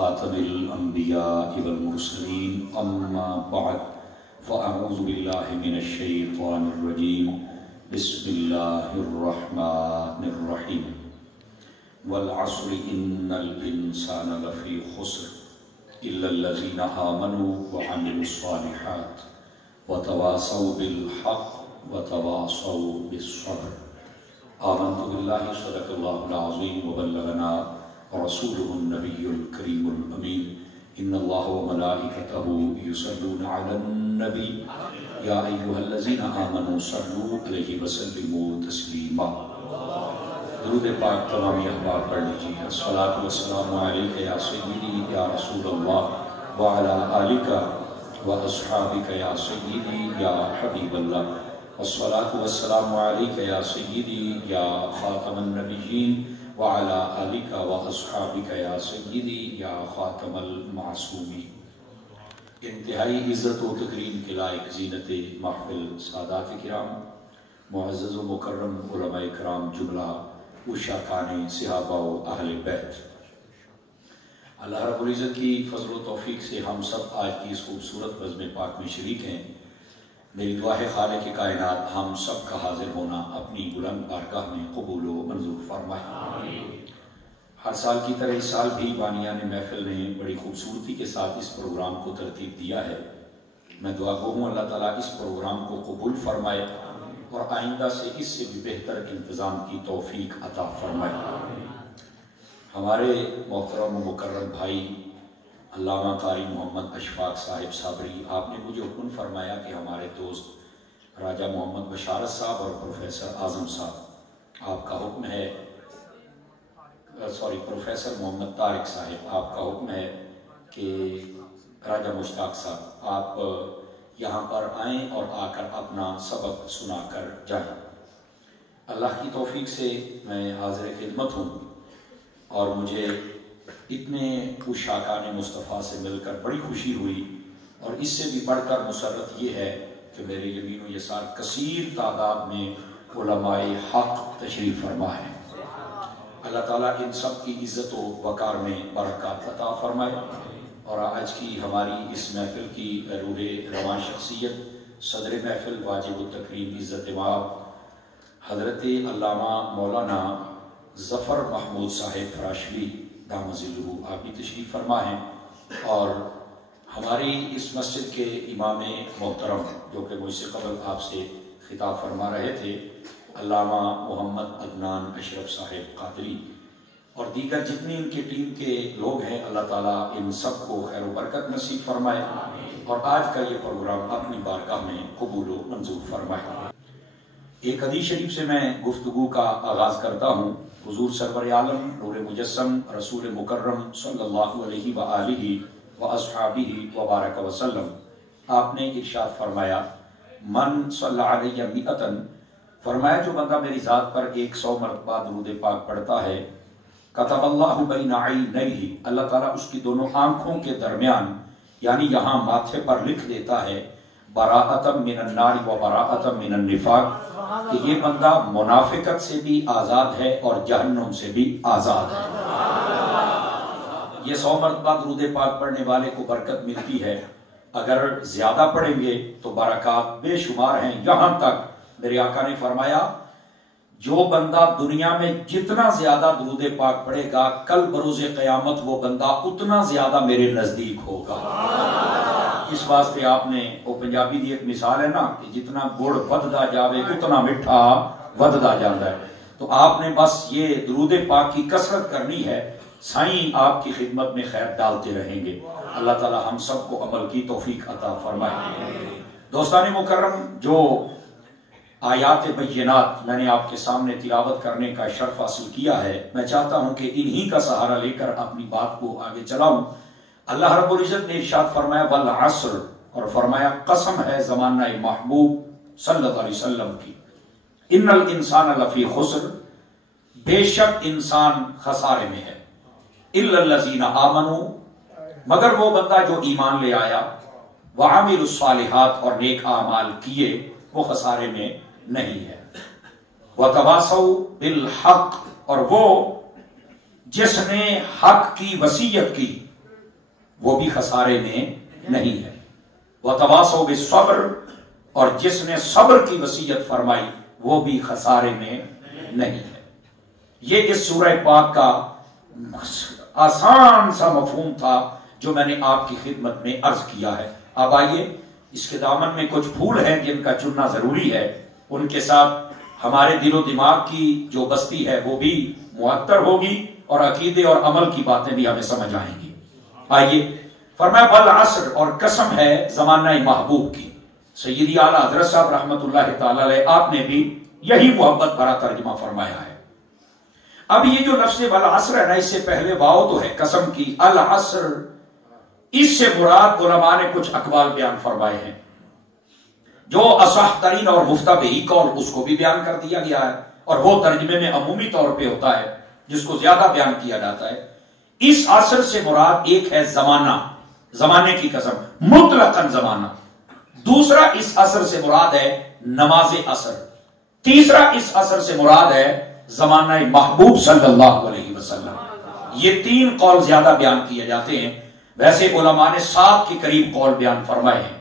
خاتم الانبیاء والمرسلین اما بعد فاعوذ باللہ من الشیطان الرجیم بسم اللہ الرحمن الرحیم والعصر ان الانسان لفی خسر الا الذین آمنوا وعملوا الصالحات وتواصوا بالحق وتواصوا بالصبر آمنت باللہ صدق اللہ العظیم وبلغنا رسوله النبی الکریم الامین ان اللہ وملائکتہ یصلون علی النبی یا ایہا الذین آمنوا صلوا علیہ وسلموا تسلیما۔ درود پاک تمامی احباب پڑھ لیجیے۔ الصلاۃ والسلام علیک یا سیدی یا رسول اللہ وعلی آلک و اصحابک یا سیدی یا حبیب اللہ۔ الصلاۃ والسلام علیک یا سیدی یا خاتم النبیین وعلی آلک و اصحابک یا سیدی یا خاتم المعصومین۔ انتہائی عزت و تکریم کے لائق زینت محفل سادات کرام، معزز و مکرم علماء کرام جملہ عشاقان صحابہ و اہل بیت، اللہ رب العزت کی فضل و توفیق سے ہم سب آج کی اس خوبصورت بزم پاک میں شریک ہیں۔ میری دعا ہے خالق کائنات ہم سب کا حاضر ہونا اپنی بلند بارگاہ میں قبول و منظور فرمائے۔ ہر سال کی طرح اس سال بھی بانیان محفل نے بڑی خوبصورتی کے ساتھ اس پروگرام کو ترتیب دیا ہے۔ میں دعا گو ہوں اللہ تعالیٰ اس پروگرام کو قبول فرمائے اور آئندہ سے اس سے بھی بہتر انتظام کی توفیق عطا فرمائے۔ ہمارے محترم و مکرم بھائی علامہ قاری محمد اشفاق صاحب صابری، آپ نے مجھے حکم فرمایا کہ ہمارے دوست راجہ محمد بشارت صاحب اور پروفیسر اعظم صاحب، آپ کا حکم ہے پروفیسر محمد طارق صاحب، آپ کا حکم ہے کہ راجہ مشتاق صاحب آپ یہاں پر آئیں اور آ کر اپنا سبق سنا کر جائیں۔ اللہ کی توفیق سے میں حاضر خدمت ہوں اور مجھے اتنے عشاقان مصطفیٰ سے مل کر بڑی خوشی ہوئی، اور اس سے بھی بڑھ کر مسرت یہ ہے کہ میرے یمین و یسار کثیر تعداد میں علماء حق تشریف فرما ہے۔ اللہ تعالیٰ ان سب کی عزت و وقار میں برکات عطا فرمائے، اور آج کی ہماری اس محفل کی روح رواں شخصیت صدر محفل واجب التکریم عزت مآب حضرت علامہ مولانا ظفر محمود صاحب فراشوی دامہ ظلہ آپ بھی تشریف فرما ہیں، اور ہماری اس مسجد کے امام محترم جو کہ مجھ سے قبل آپ سے خطاب فرما رہے تھے علامہ محمد عدنان اشرف صاحب قادری، اور دیگر جتنی ان کی ٹیم کے لوگ ہیں، اللہ تعالیٰ ان سب کو خیر و برکت نصیب فرمائے اور آج کا یہ پروگرام اپنی بارگاہ میں قبول و منظور فرمائے۔ ایک حدیث شریف سے میں گفتگو کا آغاز کرتا ہوں۔ حضور سرور عالم نور مجسم رسول مکرم صلی اللہ علیہ وآلہ واصحابہ وبارک وسلم، آپ نے ارشاد فرمایا من صلی علیہ مئتن، فرمایا جو بندہ میری ذات پر 100 مرتبہ درود پاک پڑھتا ہے، کتب اللہ بین عینیہ، اللہ تعالیٰ اس کی دونوں آنکھوں کے درمیان یعنی یہاں ماتھے پر لکھ دیتا ہے براءۃ من النار و براءۃ من النفاق، کہ یہ بندہ منافقت سے بھی آزاد ہے اور جہنم سے بھی آزاد ہے۔ یہ 100 مرتبہ درود پاک پڑھنے والے کو برکت ملتی ہے، اگر زیادہ پڑھیں گے تو برکات بے شمار ہیں، یہاں تک میرے آقا نے فرمایا جو بندہ دنیا میں جتنا زیادہ درود پاک پڑھے گا کل بروز قیامت وہ بندہ اتنا زیادہ میرے نزدیک ہوگا۔ اس واسطے آپ نے وہ پنجابی دی ایک مثال ہے نا کہ جتنا گڑ وددا جاوے اتنا مٹھا وددا جاتا ہے، تو آپ نے بس یہ درود پاک کی کثرت کرنی ہے، سائیں آپ کی خدمت میں خیر ڈالتے رہیں گے۔ اللہ تعالی ہم سب کو عمل کی توفیق عطا فرمائے۔ دوستان مکرم، جو آیات بینات میں نے آپ کے سامنے تلاوت کرنے کا شرف حاصل کیا ہے، میں چاہتا ہوں کہ انہی کا سہارا لے کر اپنی بات کو آگے چلاؤں۔ اللہ رب العزت نے ارشاد فرمایا والعصر، اور فرمایا قسم ہے زمانہ محبوب صلی اللہ علیہ وسلم کی، ان الانسان لفی خسر، بے شک انسان خسارے میں ہے، الا الذین آمنوا، مگر وہ بندہ جو ایمان لے آیا، وعملوا الصالحات، اور نیک اعمال کیے، وہ خسارے میں نہیں ہے۔ وتواصوا بالحق، اور وہ جس نے حق کی وصیت کی، وہ بھی خسارے میں نہیں ہے۔ وتواصوا بالصبر، اور جس نے صبر کی وصیت فرمائی وہ بھی خسارے میں نہیں ہے۔ یہ اس سورہ پاک کا آسان سا مفہوم تھا جو میں نے آپ کی خدمت میں عرض کیا ہے۔ اب آئیے، اس کے دامن میں کچھ پھول ہیں جن کا چننا ضروری ہے، ان کے ساتھ ہمارے دل و دماغ کی جو بستی ہے وہ بھی معطر ہوگی اور عقیدے اور عمل کی باتیں بھی ہمیں سمجھ آئیں گی۔ آئیے، فرمایا والعصر، اور قسم ہے زمانہ محبوب کی۔ سیدی اعلیٰ حضرت صاحب رحمت اللہ تعالی علیہ آپ نے بھی یہی محبت بھرا ترجمہ فرمایا ہے۔ اب یہ جو لفظ والعصر ہے نا، اس سے پہلے واو تو ہے قسم کی، العصر، اس سے مراد علماء نے کچھ اقوال بیان فرمائے ہیں۔ جو اصح ترین اور مفتبہی قول اس کو بھی بیان کر دیا گیا ہے، اور وہ ترجمے میں عمومی طور پہ ہوتا ہے جس کو زیادہ بیان کیا جاتا ہے۔ اس عصر سے مراد ایک ہے زمانہ، زمانے کی قسم، مطلقاً زمانہ۔ دوسرا اس عصر سے مراد ہے نماز عصر۔ تیسرا اس عصر سے مراد ہے زمانہ محبوب صلی اللہ علیہ وسلم۔ یہ تین قول زیادہ بیان کیے جاتے ہیں، ویسے علماء نے 7 کے قریب قول بیان فرمائے ہیں،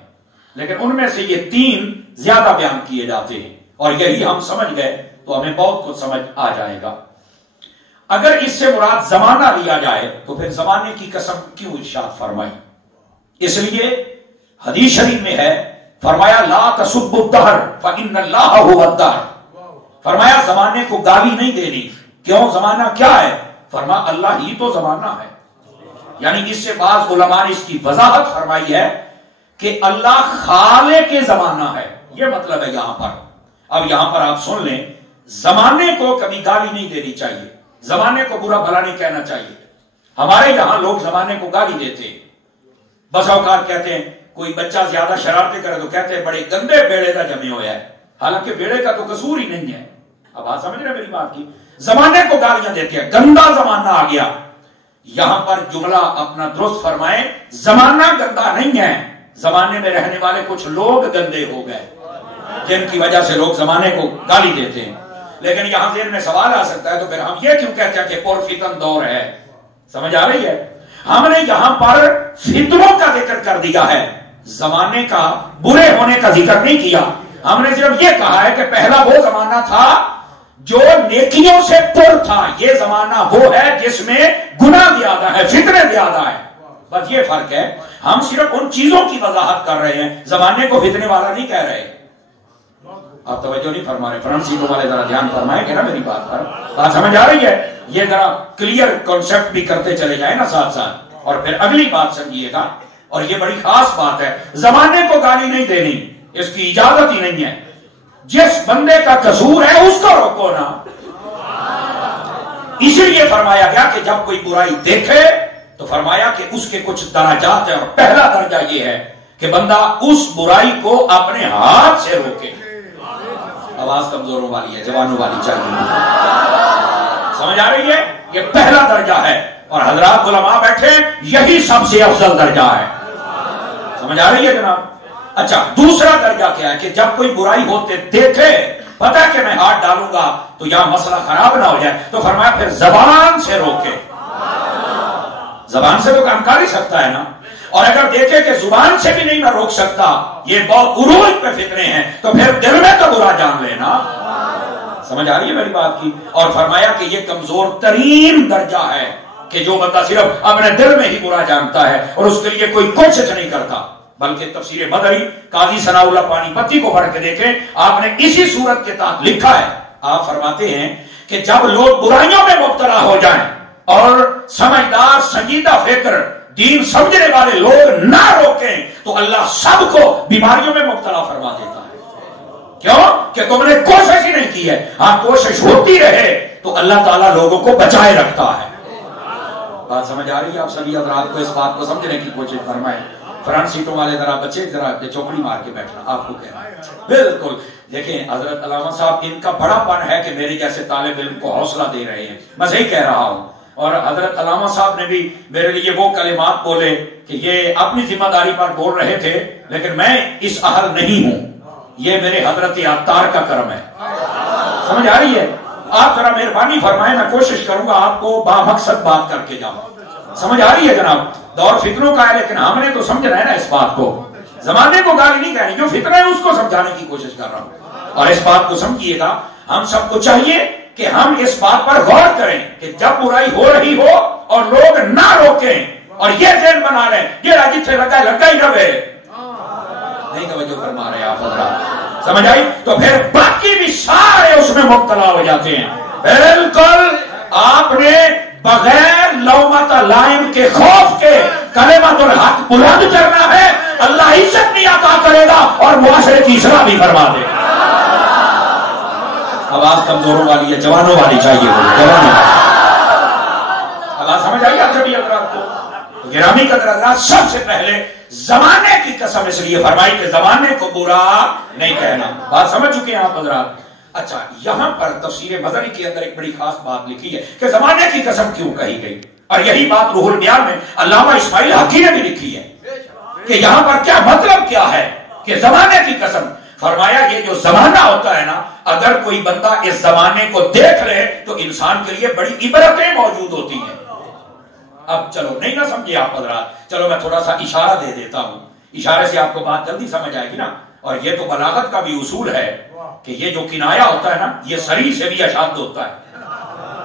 لیکن ان میں سے یہ 3 زیادہ بیان کیے جاتے ہیں، اور یہی ہم سمجھ گئے تو ہمیں بہت کچھ سمجھ آ جائے گا۔ اگر اس سے مراد زمانہ لیا جائے تو پھر زمانے کی قسم کیوں ارشاد فرمائی؟ اس لیے حدیث شریف میں ہے، فرمایا لا تسبوا الدہر فإن اللہ هو الدہر، فرمایا زمانے کو گالی نہیں دینی۔ کیوں؟ زمانہ کیا ہے؟ فرمایا اللہ ہی تو زمانہ ہے۔ یعنی اس سے بعض علماء نے اس کی وضاحت فرمائی ہے کہ اللہ خالق کے زمانہ ہے، یہ مطلب ہے یہاں پر۔ اب یہاں پر آپ سن لیں، زمانے کو کبھی گالی نہیں دینی چاہیے، زمانے کو برا بھلا نہیں کہنا چاہیے۔ ہمارے یہاں لوگ زمانے کو گالی دیتے ہیں، بس اوقات کہتے ہیں کوئی بچہ زیادہ شرارتیں کرے تو کہتے ہیں بڑے گندے بیڑے کا جمے ہویا ہے، حالانکہ بیڑے کا تو قصور ہی نہیں ہے۔ اب آپ سمجھ رہے میری بات کی؟ زمانے کو گالیاں دیتے ہیں، گندا زمانہ آ گیا۔ یہاں پر جملہ اپنا درست فرمائیں، زمانہ گندا نہیں ہے، زمانے میں رہنے والے کچھ لوگ گندے ہو گئے جن کی وجہ سے لوگ زمانے کو گالی دیتے ہیں۔ لیکن یہاں ذہن میں سوال آ سکتا ہے تو پھر ہم یہ کیوں کہتے ہیں کہ پرفتن دور ہے؟ سمجھ آ رہی ہے؟ ہم نے یہاں پر فتنوں کا ذکر کر دیا ہے، زمانے کا برے ہونے کا ذکر نہیں کیا۔ ہم نے صرف یہ کہا ہے کہ پہلا وہ زمانہ تھا جو نیکیوں سے پر تھا، یہ زمانہ وہ ہے جس میں گناہ زیادہ ہے، فتنے زیادہ ہے، بس یہ فرق ہے۔ ہم صرف ان چیزوں کی وضاحت کر رہے ہیں، زمانے کو فتنے والا نہیں کہہ رہے۔ آپ توجہ نہیں فرما رہے، فرنٹ سیٹوں والے ذرا دھیان فرمائیں گے نا میری بات پر، بات سمجھ آ رہی ہے؟ یہ ذرا کلیئر کانسیپٹ بھی کرتے چلے جائیں نا ساتھ ساتھ، اور پھر اگلی بات سمجھیے گا، اور یہ بڑی خاص بات ہے، زمانے کو گالی نہیں دینی، اس کی اجازت ہی نہیں ہے۔ جس بندے کا قصور ہے اس کو روکو نا۔ اسی لیے فرمایا گیا کہ جب کوئی برائی دیکھے تو فرمایا کہ اس کے کچھ درجات ہیں، اور پہلا درجہ یہ ہے کہ بندہ اس برائی کو اپنے ہاتھ سے روکے۔ آواز کمزوروں والی ہے، جوانوں والی چاہیے، سمجھ آ رہی ہے؟ یہ پہلا درجہ ہے، اور حضرات علماء بیٹھے، یہی سب سے افضل درجہ ہے۔ سمجھ آ رہی ہے جناب؟ اچھا، دوسرا درجہ کیا ہے کہ جب کوئی برائی ہوتے دیکھے، پتا کہ میں ہاتھ ڈالوں گا تو یہاں مسئلہ خراب نہ ہو جائے، تو فرمایا پھر زبان سے روکے۔ زبان سے تو کام کر ہی سکتا ہے نا، اور اگر دیکھے کہ زبان سے بھی نہیں میں روک سکتا، یہ بہت عروج پہ فتنے ہیں، تو پھر دل میں تو برا جان لینا۔ سمجھ آ رہی ہے میری بات کی؟ اور فرمایا کہ یہ کمزور ترین درجہ ہے کہ جو بندہ صرف اپنے دل میں ہی برا جانتا ہے اور اس کے لیے کوئی کوشش نہیں کرتا۔ بلکہ تفسیر مدری قاضی ثناء اللہ پانی پتی کو پڑھ کے دیکھیں، آپ نے اسی صورت کے تحت لکھا ہے، آپ فرماتے ہیں کہ جب لوگ برائیوں میں مبتلا ہو جائیں اور سمجھدار سنجیدہ فکر دین سمجھنے والے لوگ نہ روکیں تو اللہ سب کو بیماریوں میں مبتلا فرما دیتا ہے۔ کیوں؟ کہ تم نے کوشش ہی نہیں کی ہے۔ ہاں، کوشش ہوتی رہے تو اللہ تعالیٰ لوگوں کو بچائے رکھتا ہے۔ بات سمجھ آ رہی ہے؟ آپ سبھی حضرات کو اس بات کو سمجھنے کی کوشش فرمائیں۔ فرنٹ سیٹوں والے ذرا بچے ذرا چوکڑی مار کے بیٹھنا، آپ کو کہنا بالکل۔ دیکھیں حضرت علامہ صاحب، ان کا بڑا پن ہے کہ میرے جیسے طالب علم کو حوصلہ دے رہے ہیں، میں صحیح کہہ رہا ہوں۔ اور حضرت علامہ صاحب نے بھی میرے لیے وہ کلمات بولے کہ یہ اپنی ذمہ داری پر بول رہے تھے، لیکن میں اس اہل نہیں ہوں، یہ میرے حضرت عطار کا کرم ہے۔ سمجھ آ رہی ہے؟ آپ ذرا مہربانی فرمائیں، میں کوشش کروں گا آپ کو با مقصد بات کر کے جاؤں۔ سمجھ آ رہی ہے جناب؟ دور فتنوں کا ہے، لیکن ہم نے تو سمجھنا ہے نا اس بات کو. زمانے کو گالی نہیں کہنی، جو فتنہ ہے اس کو سمجھانے کی کوشش کر رہا ہوں. اور اس بات کو سمجھیے گا، ہم سب کو چاہیے کہ ہم اس بات پر غور کریں کہ جب برائی ہو رہی ہو اور لوگ نہ روکیں اور یہ ذہن بنا لیں یہ جتنے لگا ہی رہے. نہیں توجہ فرما رہے آپ حضرات؟ سمجھ آئی؟ تو پھر باقی بھی سارے اس میں مبتلا ہو جاتے ہیں. بالکل آپ نے بغیر لومۃ لائم کے خوف کے کلمۃ الحق بلند کرنا ہے، اللہ عزت بھی عطا کرے گا اور معاشرے کی اصلاح بھی فرما دے گا. آواز کمزوروں والی ہے، جوانوں والی چاہیے. جوانوں آواز سمجھ آئی آپ سبھی حضرات کو؟ تو گرامی قدر حضرات، سب سے پہلے زمانے کی قسم اس لیے فرمائی کہ زمانے کو برا نہیں کہنا. بات سمجھ چکے ہیں آپ حضرات؟ اچھا، یہاں پر تفسیر مظہری کے اندر ایک بڑی خاص بات لکھی ہے کہ زمانے کی قسم کیوں کہی گئی، اور یہی بات روح البیان میں علامہ اسماعیل حقی نے بھی لکھی ہے کہ یہاں پر کیا مطلب کیا ہے کہ زمانے کی قسم. فرمایا یہ جو زمانہ ہوتا ہے نا، اگر کوئی بندہ اس زمانے کو دیکھ لے تو انسان کے لیے بڑی عبرتیں موجود ہوتی ہیں. اب چلو نہیں نہ سمجھے آپ حضرات، چلو میں تھوڑا سا اشارہ دے دیتا ہوں، اشارے سے آپ کو بات جلدی سمجھ آئے گی نا. اور یہ تو بلاغت کا بھی اصول ہے کہ یہ جو کنایا ہوتا ہے نا، یہ صریح سے بھی اشد ہوتا ہے.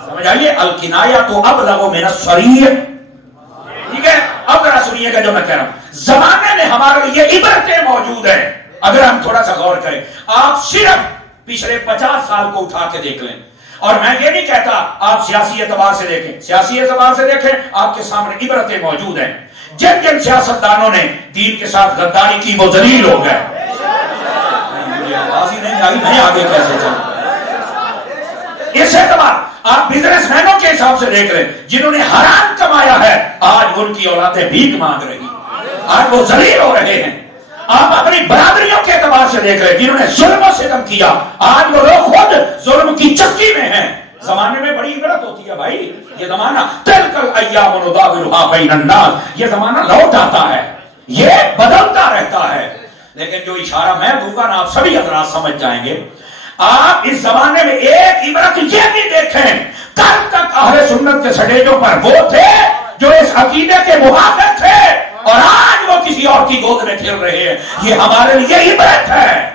سمجھ آئیے؟ الکنایا تو ابلغ من الصریح. ٹھیک ہے، اب ذرا سنیے گا جو میں کہہ رہا ہوں. زمانے میں ہمارے لیے عبرتیں موجود ہیں اگر ہم تھوڑا سا غور کریں. آپ صرف پچھلے 50 سال کو اٹھا کے دیکھ لیں، اور میں یہ نہیں کہتا آپ سیاسی اعتبار سے دیکھیں، سیاسی اعتبار سے دیکھیں آپ کے سامنے عبرتیں موجود ہیں. جن جن سیاستدانوں نے دین کے ساتھ غداری کی وہ ذلیل ہو گئے. آواز ہی نہیں آئی، میں آگے کیسے چلوں؟ اس اعتبار آپ بزنس مینوں کے حساب سے دیکھ رہے، جنہوں نے حرام کمایا ہے آج ان کی اولادیں بھیک مانگ رہی، آج وہ ذلیل ہو رہے ہیں. آپ اپنی برادریوں کے اعتبار سے دیکھ رہے، جنہوں نے ظلم و ستم کیا آج وہ لوگ خود ظلم کی چکی میں ہیں. زمانے میں بڑی عبرت ہوتی ہے بھائی. یہ زمانہ تلکل ایام نداولھا بین الناس، یہ زمانہ لوٹ آتا ہے، یہ بدلتا رہتا ہے. لیکن جو اشارہ میں دوں گا نا آپ سبھی حضرات سمجھ جائیں گے. آپ اس زمانے میں ایک عبرت یہ بھی دیکھیں، کل تک اہل سنت کے سٹیجوں پر وہ تھے جو اس عقیدے کے موافق تھے اور آج وہ کسی اور کی گود میں کھیل رہے ہیں. یہ ہمارے لیے عبرت ہے.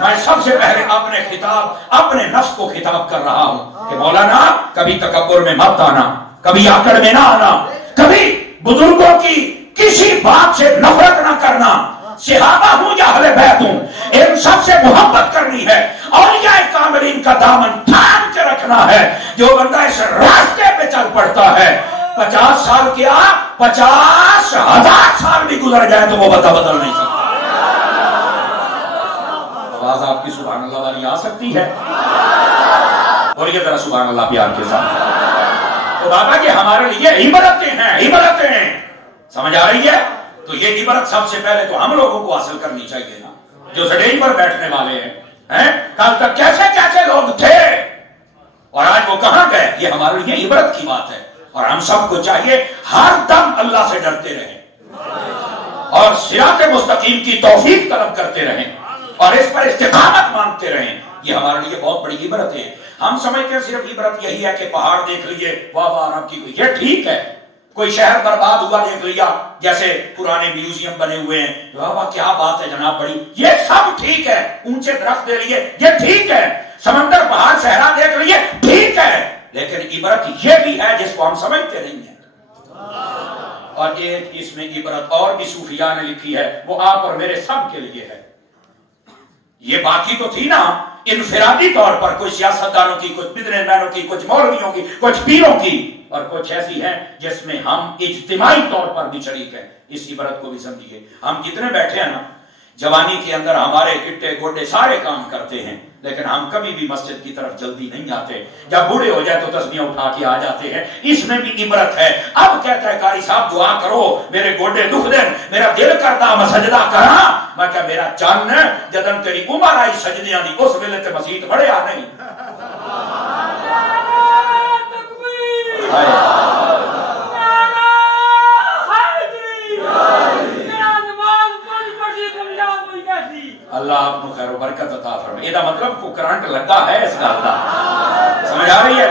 میں سب سے پہلے اپنے خطاب اپنے نفس کو خطاب کر رہا ہوں کہ مولانا کبھی تکبر میں مت آنا، کبھی آکڑ میں نہ آنا، کبھی بزرگوں کی کسی بات سے نفرت نہ کرنا. صحابہ ہوں یا اہل بیت ہوں، ان سب سے محبت کرنی ہے. اولیاء کاملین کا دامن تھام کے رکھنا ہے. جو بندہ اس راستے پہ چل پڑتا ہے 50 سال کیا 50,000 سال بھی گزر جائے تو وہ بدل نہیں سکتا. آواز آپ کی سبحان اللہ والی آ سکتی ہے؟ اور یہ ذرا سبحان اللہ پیار کے ساتھ. تو بابا یہ ہمارے لیے عبرتیں ہیں، عبرتیں. سمجھ آ رہی ہے؟ تو یہ عبرت سب سے پہلے تو ہم لوگوں کو حاصل کرنی چاہیے نا، جو سٹیج پر بیٹھنے والے ہیں. کل تک کیسے کیسے لوگ تھے اور آج وہ کہاں گئے؟ یہ ہمارے لیے عبرت کی بات ہے. اور ہم سب کو چاہیے ہر دم اللہ سے ڈرتے رہیں اور صراط مستقیم کی توفیق طلب کرتے رہیں اور اس پر استقامت مانگتے رہیں. یہ ہمارے لیے بہت بڑی عبرت ہے. ہم سمجھتے ہیں صرف عبرت یہی ہے کہ پہاڑ دیکھ لیے، واہ واہ رب کی، یہ ٹھیک ہے. کوئی شہر برباد ہوا دیکھ لیا، جیسے پرانے میوزیم بنے ہوئے ہیں، واہ واہ کیا بات ہے جناب بڑی، یہ سب ٹھیک ہے. اونچے درخت دے لیے، یہ ٹھیک ہے. سمندر پہاڑ صحرا دیکھ لیے، ٹھیک ہے. لیکن عبرت یہ بھی ہے جس کو ہم سمجھتے نہیں ہیں. اور ایک اس میں عبرت اور بھی صوفیاء نے لکھی ہے، وہ آپ اور میرے سب کے لیے ہے. یہ باقی تو تھی نا انفرادی طور پر، کوئی سیاستدانوں کی، کچھ بزنس مینوں کی، کچھ مولویوں کی، کچھ پیروں کی، اور کچھ ایسی ہیں جس میں ہم اجتماعی طور پر بھی شریک ہیں. اس عبرت کو بھی سمجھیے. ہم جتنے بیٹھے ہیں نا، جوانی کے اندر ہمارے گٹے گوڈے سارے کام کرتے ہیں، لیکن ہم کبھی بھی مسجد کی طرف جلدی نہیں آتے. جب بوڑھے ہو جائے تو تسبیح اٹھا کے آ جاتے ہیں. اس میں بھی عبرت ہے. اب کہتا ہے قاری صاحب دعا کرو میرے گوڈے دکھ دیں، میرا دل کرتا میں سجدہ کراں. میں کہا میرا چان جدن تیری عمر آئی سجدیاں دی، اس ویلے تے مسجد بڑے آ نہیں. اللہ آپ کو خیر و برکت عطا فرمائے. یہ مطلب کو کرنٹ لگا ہے اس گل دا. سمجھ آ رہی ہے؟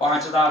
5,000,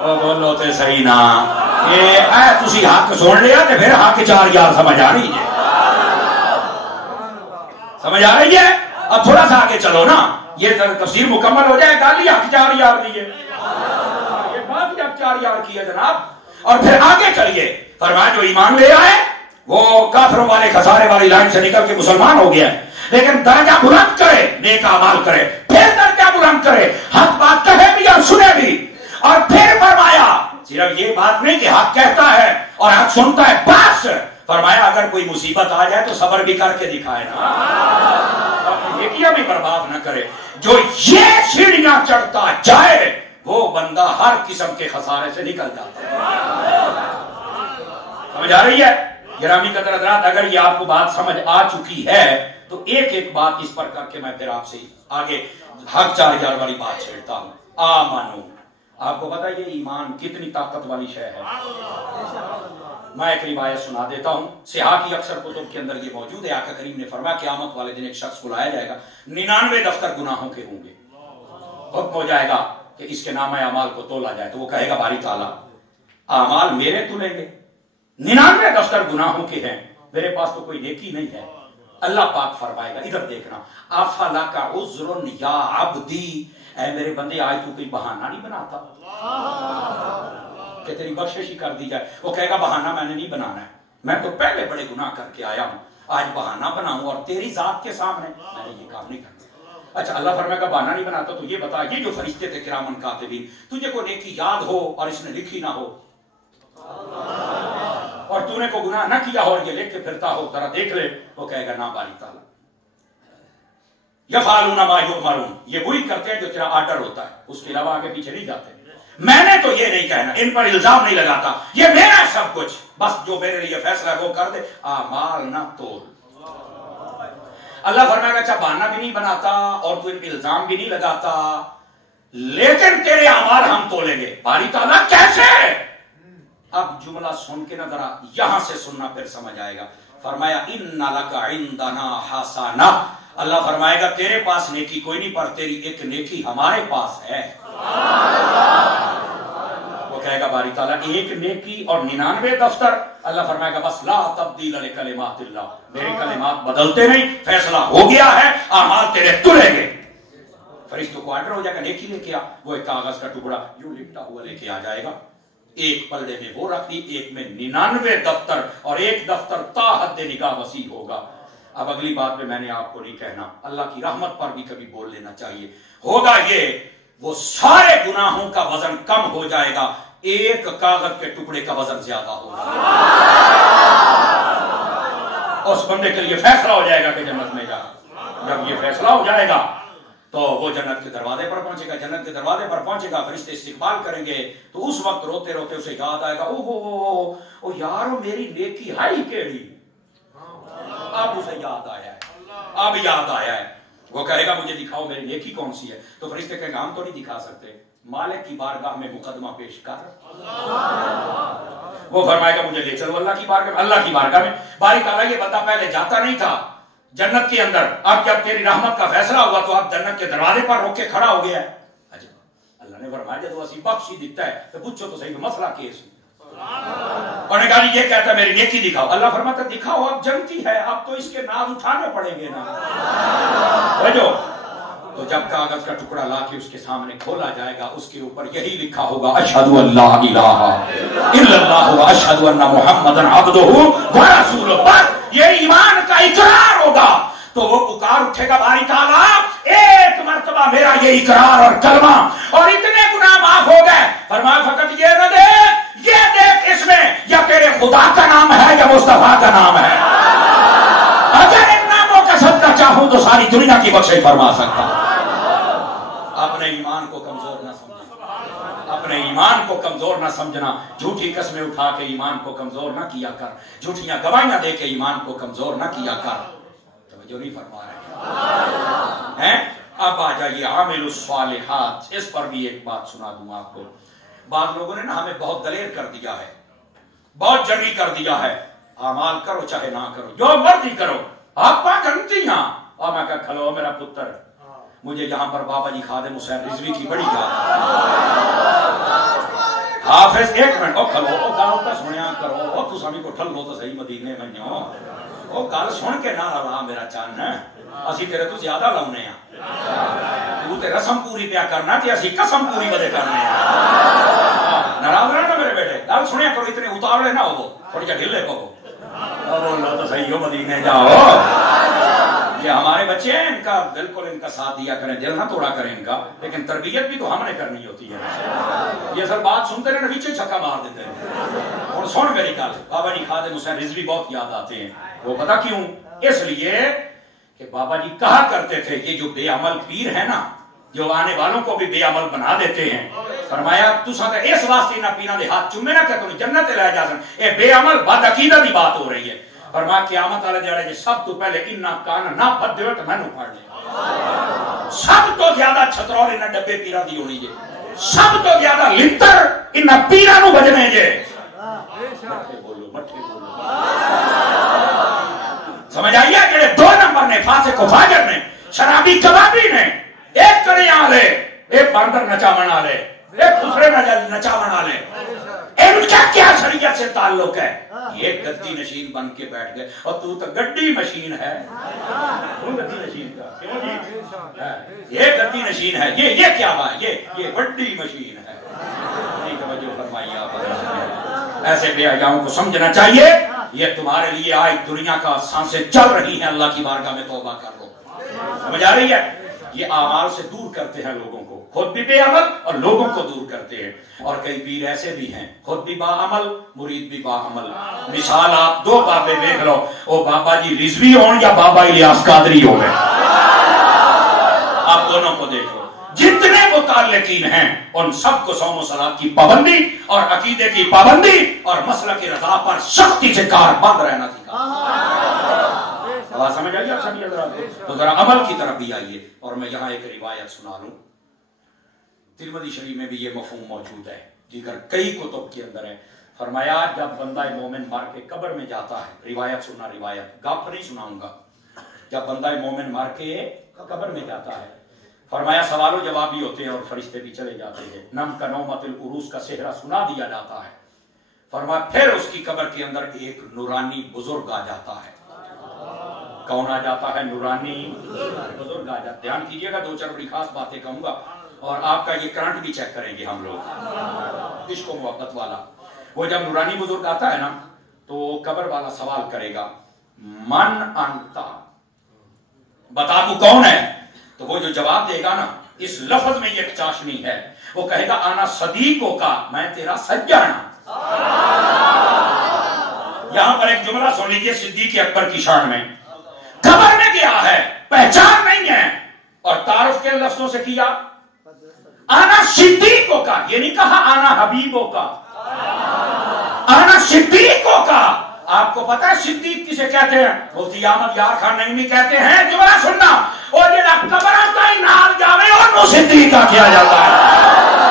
بولو تے صحیح نا یہ تسی حق سن لیا تے پھر حق 4 یار سمجھ آ رہی ہے، سمجھ آ رہی ہے؟ اب تھوڑا سا آگے چلو نا، یہ تفسیر مکمل ہو جائے گا، یہ حق 4 یار دی ہے، یہ بات ہی حق 4 یار کی ہے جناب۔ اور پھر آگے چلیے، فرمایا جو ایمان لے آئے وہ کافروں والے خسارے والی لائن سے نکل کے مسلمان ہو گیا، لیکن درجہ بلند کرے، نیک اعمال کرے، پھر درجہ بلند کرے، حق بات کہے بھی اور سنے بھی۔ اور پھر فرمایا صرف یہ بات نہیں کہ حق کہتا ہے اور حق سنتا ہے بس، فرمایا اگر کوئی مصیبت آ جائے تو صبر بھی کر کے دکھائے نا، اپنی نیکیاں بھی برباد نہ کرے۔ جو یہ سیڑھیاں چڑھتا جائے وہ بندہ ہر قسم کے خسارے سے نکل جاتا ہے۔ سمجھ آ رہی ہے؟ گرامی قدر حضرات، اگر یہ آپ کو بات سمجھ آ چکی ہے تو ایک ایک بات اس پر کر کے میں پھر آپ سے آگے حق 4 یار والی بات چھیڑتا ہوں۔ آمنو، آپ کو پتا ہے یہ ایمان کتنی طاقت والی شے ہے؟ میں ایک روایت سنا دیتا ہوں، صحاح کی اکثر کتب کے اندر یہ موجود ہے۔ آقا کریم نے فرمایا قیامت والے دن ایک شخص کو لایا جائے گا، 99 دفتر گناہوں کے ہوں گے، حکم ہو جائے گا کہ اس کے نامہ اعمال کو تولا جائے، تو وہ کہے گا باری تعالیٰ اعمال میرے تلیں گے، 99 دفتر گناہوں کے ہیں، میرے پاس تو کوئی نیکی نہیں ہے۔ اللہ پاک فرمائے گا ادھر دیکھنا، افلک عذر یا عبدی، اے میرے بندے آج تو کوئی بہانہ نہیں بناتا کہ تیری بخشش ہی کر دی جائے؟ وہ کہے گا بہانہ میں نے نہیں بنانا ہے، میں تو پہلے بڑے گناہ کر کے آیا ہوں، آج بہانہ بناؤں اور تیری ذات کے سامنے میں نے یہ کام نہیں کرنا۔ اچھا اللہ فرمائے گا بہانہ نہیں بناتا تو یہ بتا، یہ جو فرشتے تھے کرامن کاتبین، تجھے کوئی نیکی یاد ہو اور اس نے لکھی نہ ہو اور تو نے کو گناہ نہ کیا ہو اور یہ لکھ کے پھرتا ہو، ذرا دیکھ لے۔ وہ کہے گا نا باری تعالیٰ یفعلون ما یؤمرون، یہ وہی کرتے ہیں جو تیرا آرڈر ہوتا ہے، اس کے علاوہ آگے پیچھے نہیں جاتے۔ میں نے تو یہ نہیں کہنا، ان پر الزام نہیں لگاتا، یہ میرا سب کچھ، بس جو میرے لیے فیصلہ ہے وہ کر دے، اعمال نہ تول۔ اللہ فرمائے گا اچھا بہانہ بھی نہیں بناتا اور تو ان پہ الزام بھی نہیں لگاتا، لیکن تیرے اعمال ہم تولیں گے۔ باری تعالیٰ کیسے؟ اب جملہ سن کے نہ ذرا یہاں سے سننا پھر سمجھ آئے گا۔ فرمایا ان لک عندنا حسنہ، اللہ فرمائے گا تیرے پاس نیکی کوئی نہیں پر تیری ایک نیکی ہمارے پاس ہے۔ وہ کہے گا باری تعالیٰ ایک نیکی اور 99 دفتر؟ اللہ فرمائے گا بس لا تبدیل لکلمات اللہ، میرے کلمات بدلتے نہیں، فیصلہ ہو گیا ہے، اعمال تیرے تلیں گے۔ فرشتوں کو آرڈر ہو جائے گا نیکی لے کے آ، وہ ایک کاغذ کا ٹکڑا یوں لپٹا ہوا لے کے آ جائے گا، ایک پلڑے میں وہ رکھ دی، ایک میں 99 دفتر، اور ایک دفتر تا حد نگاہ وسیع ہوگا۔ اب اگلی بات میں نے آپ کو نہیں کہنا، اللہ کی رحمت پر بھی کبھی بول لینا چاہیے۔ ہوگا یہ وہ سارے گناہوں کا وزن کم ہو جائے گا، ایک کاغذ کے ٹکڑے کا وزن زیادہ ہوگا۔ اس بندے کے لیے فیصلہ ہو جائے گا کہ جنت میں جا۔ جب یہ فیصلہ ہو جائے گا تو وہ جنت کے دروازے پر پہنچے گا، جنت کے دروازے پر پہنچے گا، فرشتے استقبال کریں گے، تو اس وقت روتے روتے اسے یاد آئے گا او یار میری نیکی ہائی کیڑی، اب اسے یاد آیا ہے، اب یاد آیا ہے۔ وہ کہے گا مجھے دکھاؤ میری نیکی کون سی ہے، تو فرشتے کہیں گے ہم تو نہیں دکھا سکتے، مالک کی بارگاہ میں مقدمہ پیش کر۔ وہ فرمائے گا مجھے لے چلو اللہ کی بارگاہ میں، اللہ کی بارگاہ میں۔ باری تعالیٰ یہ بندہ پہلے جاتا نہیں تھا جنت کے اندر، اب جب تیری رحمت کا فیصلہ ہوا تو اب جنت کے دروازے پر روک کے کھڑا ہو گیا ہے۔ اللہ نے فرمایا جب وہ اسی بخش ہی دکھتا ہے تو پوچھو تو صحیح مسئلہ کیس، اور نے کہا یہ کہتا ہے میری نیکی دکھاؤ، اللہ فرماتا ہے دکھاؤ، اب جنتی ہے، اب تو اس کے ناز اٹھانے پڑیں گے نا۔ تو جب کاغذ کا ٹکڑا لا کے اس کے سامنے کھولا جائے گا، اس کے اوپر یہی لکھا ہوگا اشہد ان لا الہ الا اللہ واشہد ان محمدا عبدہ ورسولہ، بس یہ ایمان کا اقرار ہوگا۔ تو وہ پکار اٹھے گا باری تعالیٰ ایک مرتبہ میرا یہ اقرار اور کلمہ اور اتنے گناہ معاف ہو گئے۔ فرمایا فقط یہ نہ دیکھ، یہ دیکھ اس میں یا تیرے خدا کا نام ہے یا مصطفیٰ کا نام ہے، اگر ان ناموں کا صدقہ چاہوں تو ساری دنیا کی بخشش فرما سکتا۔ اپنے ایمان کو کمزور نہ سمجھنا، اپنے ایمان کو کمزور نہ سمجھنا، جھوٹی قسمیں اٹھا کے ایمان کو کمزور نہ کیا کر، جھوٹیاں گواہیاں دے کے ایمان کو کمزور نہ کیا کر۔ جو نہیں فرما رہے ہیں۔ اب آ جائیے عامل الصالحات، اس پر بھی ایک بات سنا دوں آپ کو۔ بعض لوگوں نے نا ہمیں بہت دلیر کر دیا ہے، بہت جنگی کر دیا ہے، اعمال کرو چاہے نہ کرو، جو مرضی کرو، آپ گنتی ہیں۔ اور میں کہا کھلو میرا پتر، مجھے یہاں پر بابا جی خادم حسین رضوی کی بڑی یاد ہے۔ حافظ ایک منٹ او کھلو او گل تے سنیا کرو او تساں بھی کو ٹھلو تو صحیح مدینے منو او گل سن کے نہ لا میرا چن اسی تیرے تو زیادہ لاونے ہاں تو تے رسم پوری پیا کرنا تے اسی قسم پوری ودے کرنے ہاں ناراض رہنا میرے بیٹے گل سنیا کرو اتنے اتاولے نہ ہو تھوڑی جا ڈھلے پو بولو تو صحیح ہو مدینے جاؤ یہ ہمارے بچے ہیں ان کا بالکل ان کا ساتھ دیا کریں دل نہ توڑا کریں ان کا لیکن تربیت بھی تو ہم نے کرنی ہوتی ہے یہ سر بات سنتے رہے پیچھے چھکا مار دیتے ہیں اور سن میری گل بابا جی خادم حسین رضوی بہت یاد آتے ہیں وہ پتا کیوں اس لیے کہ بابا جی کہا کرتے تھے یہ جو بے عمل پیر ہے نا جو آنے والوں کو بھی بے عمل بنا دیتے ہیں فرمایا تساں تے اس واسطے نہ پینا دے ہاتھ چومے نہ کہ تو جنت لے جا سن اے بے عمل بد عقیدہ دی بات ہو رہی ہے فرمایا قیامت والے دیہڑے جے سب تو پہلے انہاں کان نہ پھد دیو تے مینوں پھڑ لے سب تو زیادہ چھترول انہاں ڈبے پیراں دی ہونی جے سب تو زیادہ لنتر انہاں پیراں نو بجنے جے مٹھے بولو سمجھ آئیے کہ دو نمبر نے فاسق و فاجر نے شرابی کبابی نے ایک کرے آلے ایک باندر نچا بنا لے ایک دوسرے نچا بنا لے ان کا کیا شریعت سے تعلق ہے یہ گدی نشین بن کے بیٹھ گئے اور تو گڈی مشین ہے تو گدی نشین کا کیوں جی یہ گدی نشین ہے یہ کیا بات یہ بڑی مشین ہے توجہ فرمائیے آپ ایسے بے حیاؤں کو سمجھنا چاہیے یہ تمہارے لیے آج دنیا کا سانسیں چل رہی ہیں اللہ کی بارگاہ میں توبہ کر لو سمجھ آ رہی ہے یہ اعمال سے دور کرتے ہیں لوگوں کو خود بھی بے عمل اور لوگوں کو دور کرتے ہیں اور کئی پیر ایسے بھی ہیں خود بھی با عمل مرید بھی با عمل مثال آپ دو بابے دیکھ لو وہ بابا جی رضوی ہوں یا بابا الیاس قادری ہو گئے آپ دونوں کو دیکھ لو جتنے متعلقین ہیں ان سب کو صوم و صلاۃ کی پابندی اور عقیدے کی پابندی اور مسلک رضا پر سختی سے کار بند رہنا سکھا بات سمجھ آئیے آپ سبھی حضرات تو ذرا عمل کی طرف بھی آئیے اور میں یہاں ایک روایت سنا لوں ترمذی شریف میں بھی یہ مفہوم موجود ہے دیگر کئی کتب کے اندر ہے فرمایا جب بندہ مومن مر کے قبر میں جاتا ہے روایت سننا روایت گپ نہیں سناؤں گا جب بندہ مومن مر کے قبر میں جاتا ہے فرمایا سوال و جواب بھی ہوتے ہیں اور فرشتے بھی چلے جاتے ہیں نم کا نومت العروس کا صحرا سنا دیا جاتا ہے فرمایا پھر اس کی قبر کے اندر ایک نورانی بزرگ آ جاتا ہے کون آ جاتا ہے نورانی بزرگ آ جاتا ہے دھیان کیجئے گا دو چار بڑی خاص باتیں کہوں گا اور آپ کا یہ کرنٹ بھی چیک کریں گے ہم لوگ عشق و محبت والا وہ جب نورانی بزرگ آتا ہے نا تو قبر والا سوال کرے گا من انتا بتا تو کون ہے تو وہ جو جواب دے گا نا اس لفظ میں یہ چاشنی ہے وہ کہے گا آنا صدیقوں کا میں تیرا سجانہ یہاں پر ایک جملہ سن لیجیے صدیق اکبر کی شان میں قبر میں کیا ہے پہچان نہیں ہے اور تعارف کے لفظوں سے کیا آنا صدیقوں کا یہ نہیں کہا آنا حبیبوں کا آنا صدیقوں کا آپ کو پتا ہے صدیق کسے کہتے ہیں مفتی احمد یار خان نعیمی کہتے ہیں جملہ سننا اور جڑا قبر کا ہی نال جاوے اور نو صدیق کا کیا جاتا ہے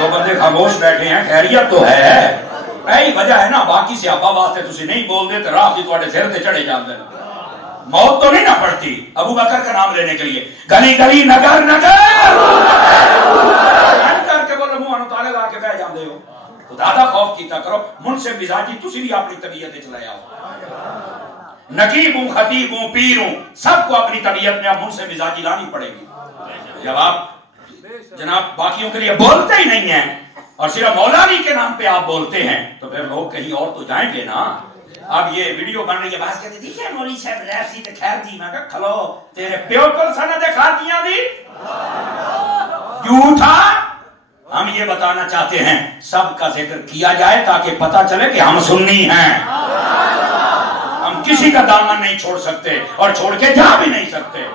تو بندے خاموش بیٹھے ہیں خیریت تو ہے یہی وجہ ہے نا باقی سیابا واسطے تسی نہیں بول دے تو راہ کی تواڈے سر تے چڑھے جاندے موت تو نہیں نہ پڑتی ابو بکر کا نام لینے کے لیے گلی گلی نگر نگر کر کے بولو منہ تالے لا کے بیٹھ جاندے ہو خدا دا خوف کیتا کرو من سے مزاجی تسی بھی اپنی طبیعت وچ لے آؤ نقیب ہوں خطیب ہوں پیر ہوں سب کو اپنی طبیعت میں من سے مزاجی لانی پڑے گی جب آپ جناب باقیوں کے لیے بولتے ہی نہیں ہیں اور صرف مولا علی کے نام پہ آپ بولتے ہیں تو پھر لوگ کہیں اور تو جائیں گے نا اب یہ ویڈیو بن رہی ہے بات کہتے دیکھیں مولوی صاحب ریف سی تے خیر دی میں کہا کھلو تیرے پیو کل سند خاتیاں دی جھوٹا ہم یہ بتانا چاہتے ہیں سب کا ذکر کیا جائے تاکہ پتہ چلے کہ ہم سنی ہیں ہم کسی کا دامن نہیں چھوڑ سکتے اور چھوڑ کے جا بھی نہیں سکتے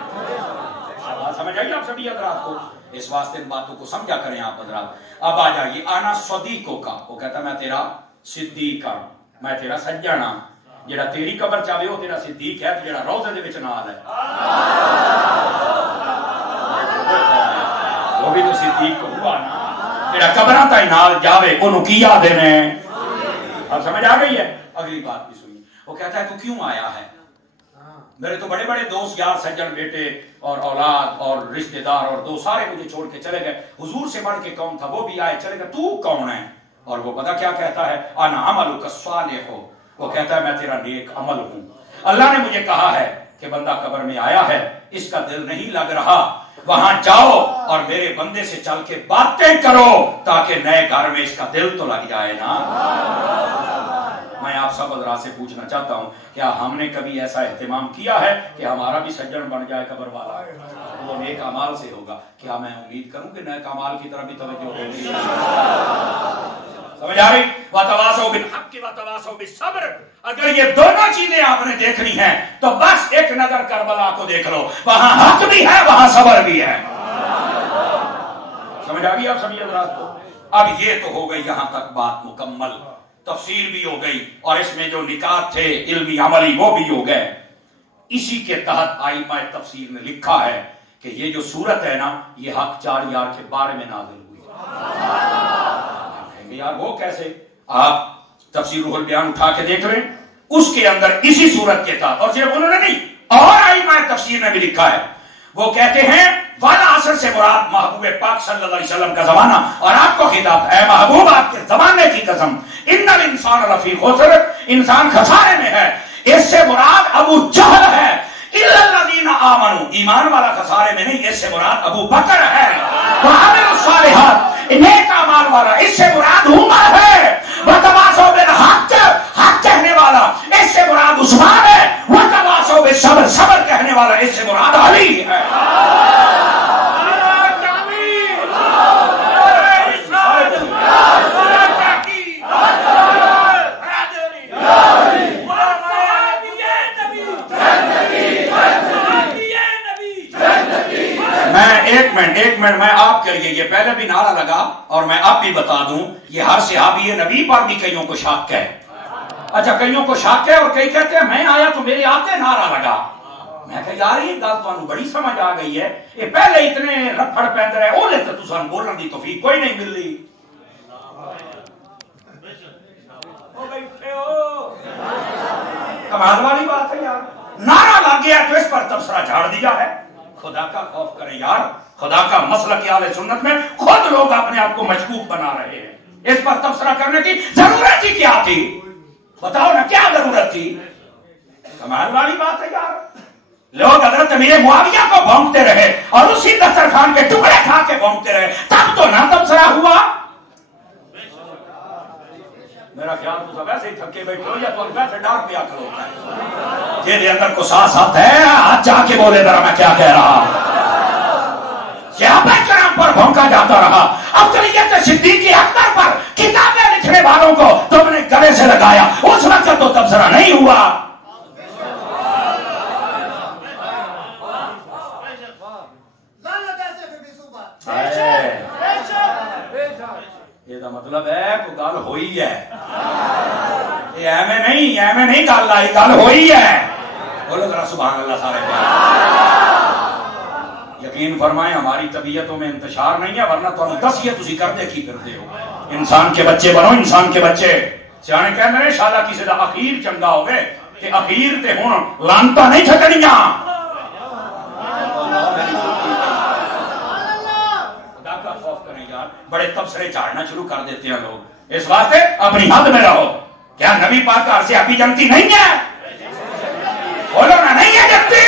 بات سمجھ آئیے آپ سبھی حضرات کو اس واسطے ان باتوں کو سمجھا کریں آپ حضرات اب آ جائیے آنا صدیقوں کا وہ کہتا میں تیرا صدیق ہوں میں تیرا سجانا جڑا تیری قبر چاہے وہ تیرا صدیق ہے جڑا روضے دے وچ نال ہے صدیق کو ہوا نا جڑا قبراں تائیں نال جاوے اونوں کی یاد ہے؟ اب سمجھ آ گئی ہے؟ اگلی بات بھی سنی. وہ کہتا ہے تو کیوں آیا ہے؟ میرے تو بڑے بڑے دوست یار سجن بیٹے اور اولاد اور رشتہ دار اور دوست سارے مجھے چھوڑ کے چلے گئے. حضور سے بڑھ کے کون تھا؟ وہ بھی آئے چلے گئے. تو کون ہے؟ اور وہ پتہ کیا کہتا ہے؟ انا عملک الصالح. وہ کہتا ہے میں تیرا نیک عمل ہوں. اللہ نے مجھے کہا ہے کہ بندہ قبر میں آیا ہے, اس کا دل نہیں لگ رہا, وہاں جاؤ اور میرے بندے سے چل کے باتیں کرو تاکہ نئے گھر میں اس کا دل تو لگ جائے نا. میں آپ سب حضرات سے پوچھنا چاہتا ہوں, کیا ہم نے کبھی ایسا اہتمام کیا ہے کہ ہمارا بھی سجن بن جائے قبر والا؟ وہ نیک اعمال سے ہوگا. کیا میں امید کروں کہ نیک اعمال کی طرف بھی توجہ ہوگی؟ سمجھ آ رہی؟ وَتَوَاصَوْا بِالْحَقِّ وَتَوَاصَوْا بِالصَّبْرِ. اگر یہ دونوں چیزیں آپ نے دیکھنی ہیں تو بس ایک نظر کربلا کو دیکھ لو, وہاں حق بھی ہے وہاں صبر بھی ہے. سمجھ آ گئی آپ سبھی حضرات کو؟ اب یہ تو ہو گئی یہاں تک بات مکمل, تفسیر بھی ہو گئی اور اس میں جو نکات تھے علمی عملی وہ بھی ہو گئے. اسی کے تحت ائمہ تفسیر نے لکھا ہے کہ یہ جو صورت ہے نا یہ حق 4 یار کے بارے میں نازل ہوئی. یار وہ کیسے؟ آپ تفسیر روح البیان اٹھا کے دیکھ لیں, اس کے اندر اسی صورت کے تحت, اور صرف انہوں نے نہیں اور ائمہ تفسیر نے بھی لکھا ہے. وہ کہتے ہیں والعصر سے مراد محبوب پاک صلی اللہ علیہ وسلم کا زمانہ, اور آپ کو خطاب اے محبوب آپ کے زمانے کی قسم, ان الانسان لفی خسر, انسان خسارے میں ہے. اس سے مراد ابو جہل ہے. الا الذین آمنوا, ایمان والا خسارے میں نہیں, اس سے مراد ابو بکر ہے. وعملوا الصالحات, نیک اعمال والا, اس سے مراد عمر ہے. وتواصوا بالحق, حق کہنے والا, اس سے مراد عثمان ہے. وتواصوا بالصبر, صبر کہنے والا, اس سے مراد علی ہے. ایک منٹ میں آپ کے لیے یہ پہلے بھی نعرہ لگا اور میں اب بھی بتا دوں, یہ ہر صحابی نبی پر بھی کئیوں کو شک ہے. اچھا کئیوں کو شک ہے اور کئی کہتے ہیں میں آیا تو میرے آتے نعرہ لگا. میں کہا یار یہ گل تو بڑی سمجھ آ گئی ہے, یہ پہلے اتنے رفڑ پہن رہے اولے تو تسان بولن دی توفیق کوئی نہیں مل رہی. کمال والی بات ہے یار, نعرہ لگ گیا تو اس پر تبصرہ جھاڑ دیا ہے. خدا کا خوف کریں یار, خدا کا مسلک اہل سنت میں خود لوگ اپنے آپ کو مشکوک بنا رہے ہیں. اس پر تبصرہ کرنے کی ضرورت ہی کیا تھی؟ بتاؤ نا کیا ضرورت تھی؟ کمال والی بات ہے یار. لوگ حضرت امیر معاویہ کو بھونکتے رہے اور اسی دسترخوان کے ٹکڑے کھا کے بھونکتے رہے, تب تو نہ تبصرہ ہوا. میرا خیال تو سب ایسے ہی تھکے بیٹھے ہو یا تو ویسے ڈاک پہ آ کر ہوتا ہے. یہ اندر کو ساتھ ہے, آج جا کے بولے ذرا میں کیا کہہ رہا. صحابہ کرام پر بھونکا جاتا رہا, اکثریت صدیق اکبر پر کتابیں لکھنے والوں کو تم نے گلے سے لگایا, اس وقت تو تبصرہ نہیں ہوا. یہ مطلب ہے کوئی گل ہوئی ہے, یہ ایویں نہیں گل آئی, گل ہوئی ہے. بولو ذرا سبحان اللہ سارے. یقین فرمائیں ہماری طبیعتوں میں انتشار نہیں ہے, ورنہ تو دسیت اسی کرتے کی کرتے ہو. انسان کے بچے بنو, انسان کے بچے. سیانے کہہ میرے شالا کسی دا اخیر چنگا ہوگے کہ اخیر تے ہون لانتا نہیں چھکڑیاں. خدا کا خوف کریں یار, بڑے تبصرے چاڑنا شروع کر دیتے ہیں لوگ. اس واسطے اپنی حد میں رہو. کیا نبی پاک کا عرصے ابھی جنتی نہیں ہے؟ بولو نا نہیں ہے جنتی.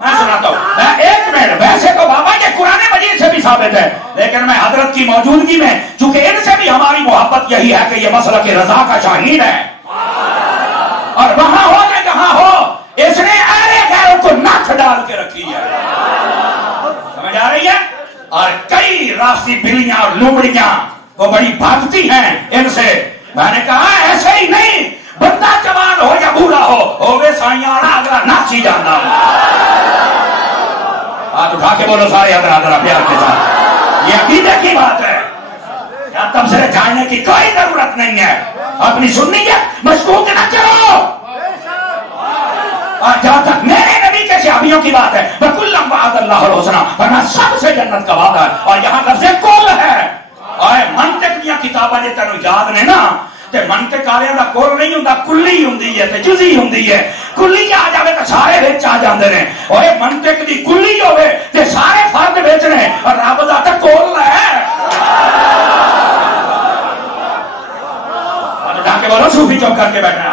میں سناتا ہوں, ایک منٹ. ویسے تو بابا یہ قرآن مجید سے بھی ثابت ہے, لیکن میں حضرت کی موجودگی میں, چونکہ ان سے بھی ہماری محبت یہی ہے کہ یہ مسلک رضا کا شاہین ہے, اور وہاں ہو یا جہاں ہو اس نے اہل غیروں کو ناک ڈال کے رکھی ہے. سمجھ آ رہی ہے؟ اور کئی راستی بلیاں اور لومڑیاں وہ بڑی بھاگتی ہیں ان سے. میں نے کہا ایسے ہی نہیں, بندہ جوان ہو یا بوڑھا ہوگے سائیاں اگلا ناچی جانا. ہاتھ اٹھا کے بولو سارے حضرات پیار کے ساتھ, یہ عقیدے کی بات ہے. یہاں تبصرے جاننے کی کوئی ضرورت نہیں ہے. اپنی سنیت مشکوک نہ کرو. اور جہاں تک میرے نبی کے صحابیوں کی بات ہے, وَكُلًّا وَعَدَ اللَّهُ اللہ الحسنہ، ورنہ سب سے جنت کا وعدہ ہے. اور یہاں لفظ کل ہے. اور منطق دیا کتاباں جے تینوں یاد نے نا تے منطق والےاں دا کل نہیں ہوندا، کلی ہوندی ہے تے جزئی ہوندی ہے. کلی آ جاوے تے سارے وچ آ جاندے نے. اوے منطق دی کلی ہوے تے سارے فرد وچ نے، اور رب دا تے کل ہے. جا کے بولو صوفی چوک کر کے بیٹھا ہے.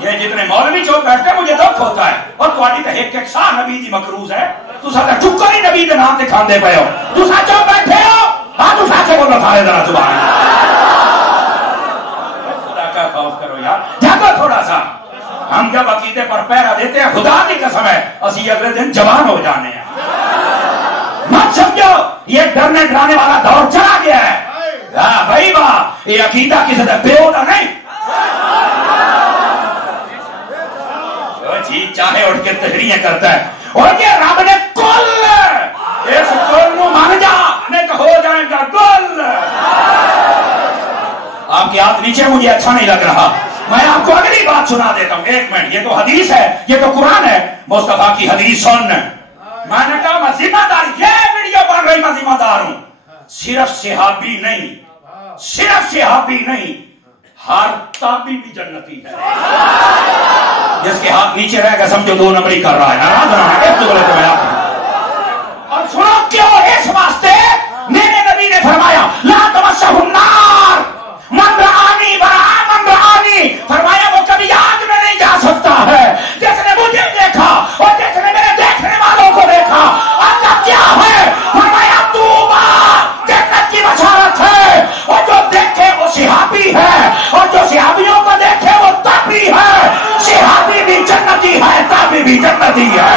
یہ جتنے مولوی چوک بیٹھتے ہیں مجھے دکھ ہوتا ہے. اور تواڈی تے ایک ایک سا نبی دی مکروز ہے. تساں تے چکر ہی نبی دے نام تے کھاندے پئے ہو. تساں چوک بیٹھے ہو، ہاں تساں سے بولو سارے ذرا سبحان اللہ. خدا کا خوف کرو یار، جاگو تھوڑا سا. ہم جب عقیدے پر پہرا دیتے ہیں خدا کی قسم ہے اسی اگلے دن جوان ہو جانے ہیں. مت سمجھو یہ ڈرنے ڈرانے والا دور چلا گیا ہے. ہاں بھائی واہ، یہ عقیدہ کسی سے پیو کا نہیں. جی چاہے اٹھ کے تحریریں کرتا ہے اور یہ رب نے کل اس کل کو مان جا نہیں تو ہو جائے گا کل. آپ کے ہاتھ نیچے، مجھے اچھا نہیں لگ رہا. میں آپ کو اگلی بات سنا دیتا ہوں. ایک منٹ، یہ تو حدیث ہے، یہ تو قرآن ہے. مصطفیٰ کی حدیث سن. میں نے کہا میں ذمہ دار، یہ ویڈیو بن رہی میں ذمہ دار ہوں. صرف صحابی نہیں، صرف صحابی نہیں، ہر تابعی بھی جنتی ہے. جس کے ہاتھ نیچے رہ گا سمجھو دو نمبری کر رہا ہے. ناراض نہ ہے ایک بولے تو میں آپ. اور سنو کیوں؟ اس واسطے میرے نبی نے فرمایا لا تمسہ النار من رآنی برآ من رآنی. فرمایا وہ کبھی آگ میں نہیں جا سکتا ہے جس نے مجھے دیکھا اور جس نے میرے دیکھنے والوں کو دیکھا. آقا کیا ہے؟ فرمایا توبہ، جنت کی بشارت ہے. اور جو دیکھے وہ صحابی ہے، اور جو صحابیوں کو دیکھے وہ تابعی ہے. صحابی بھی جنتی ہے، تابعی بھی جنتی ہے.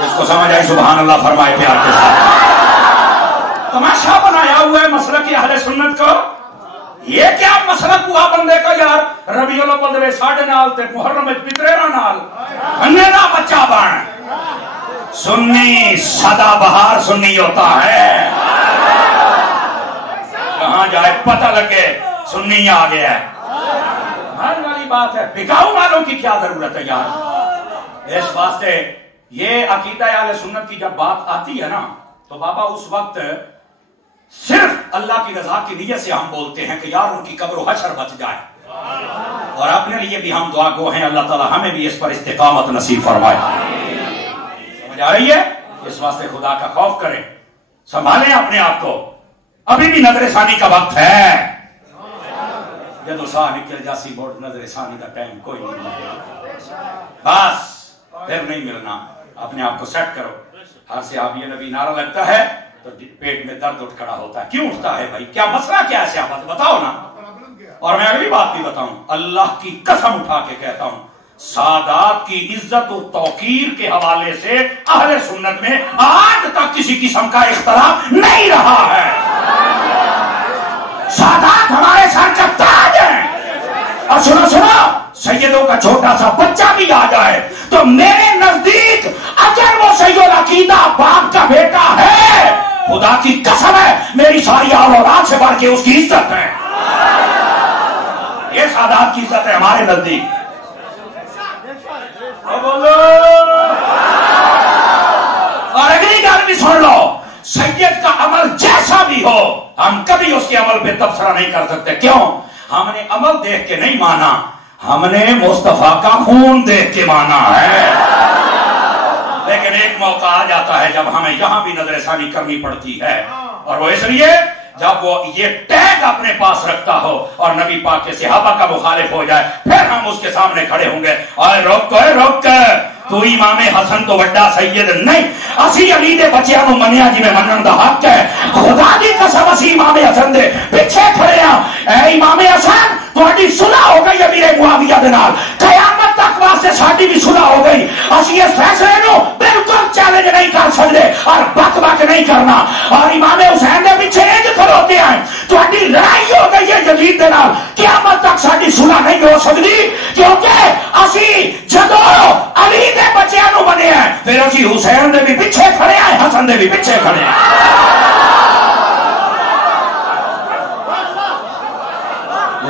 جس کو سمجھ آئی سبحان اللہ فرمائے پیار کے ساتھ. تماشا بنایا ہوا ہے مسلک اہل سنت کو. یہ کیا مسلک ہوا بندے کا یار؟ ربیع الاول دے ساڈے نال تے محرم وچ پترے نال اننے دا بچہ بن. سنی سدا بہار سنی ہوتا ہے. کہاں جائے پتہ لگے سنی آ گیا ہے. ہر والی بات ہے. بکاؤ والوں کی کیا ضرورت ہے یار؟ اس واسطے یہ عقیدہ اہل سنت کی جب بات آتی ہے نا تو بابا اس وقت صرف اللہ کی رضا کی نیت سے ہم بولتے ہیں کہ یار ان کی قبر و حشر بچ جائے. اور اپنے لیے بھی ہم دعا گو ہیں اللہ تعالی ہمیں بھی اس پر استقامت نصیب فرمائے. سمجھ آ رہی ہے؟ اس واسطے خدا کا خوف کریں، سنبھالیں اپنے آپ کو. ابھی بھی نظر ثانی کا وقت ہے. جدو سا نکل جاسی بورڈ نظر ثانی کا ٹائم کوئی نہیں ملے. بس پھر نہیں ملنا. اپنے آپ کو سیٹ کرو. ہر صحابی نبی نعرہ لگتا ہے تو پیٹ میں درد اٹھ کھڑا ہوتا ہے. کیوں اٹھتا ہے بھائی؟ کیا مسئلہ کیا ہے صحابہ؟ بتاؤ نا. اور میں اگلی بات بھی بتاؤں، اللہ کی قسم اٹھا کے کہتا ہوں سادات کی عزت و توقیر کے حوالے سے اہل سنت میں آج تک کسی قسم کا اختلاف نہیں رہا ہے. سادات ہمارے سر کا تاج ہے. اور سنو سیدوں کا چھوٹا سا بچہ بھی آ جائے تو میرے نزدیک اگر وہ سید العقیدہ باپ کا بیٹا ہے، خدا کی قسم ہے میری ساری اولاد سے بڑھ کے اس کی عزت ہے. یہ سادات کی عزت ہے ہمارے نزدیک. اور اگلی گل بھی سن لو، سید کا عمل جیسا بھی ہو ہم کبھی اس کے عمل پہ تبصرہ نہیں کر سکتے. کیوں؟ ہم نے عمل دیکھ کے نہیں مانا، ہم نے مصطفیٰ کا خون دیکھ کے مانا ہے. لیکن ایک موقع آ جاتا ہے جب ہمیں یہاں بھی نظر ثانی کرنی پڑتی ہے، اور وہ اس لیے جب وہ یہ ٹیگ اپنے پاس رکھتا ہو اور نبی پاک کے صحابہ کا مخالف ہو جائے پھر ہم اس کے سامنے کھڑے ہوں گے. اے روک تو امام حسن تو بڑا سید نہیں، اسی علی دے بچیاں نو منیا جی میں منن دا حق ہے. خدا دی قسم اسی امام حسن دے پیچھے کھڑے ہاں. اے امام حسن تہاڈی صلح ہو گئی امیر معاویہ دے نال، قیامت تک واسطے ساڈی بھی صلح ہو گئی. اسی اس فیصلے نو بالکل چیلنج نہیں کر سکتے اور بک نہیں کرنا. اور امام حسین دے پیچھے انج کھڑوتے ہیں تہاڈی لڑائی ہو گئی ہے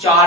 4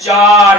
4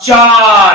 4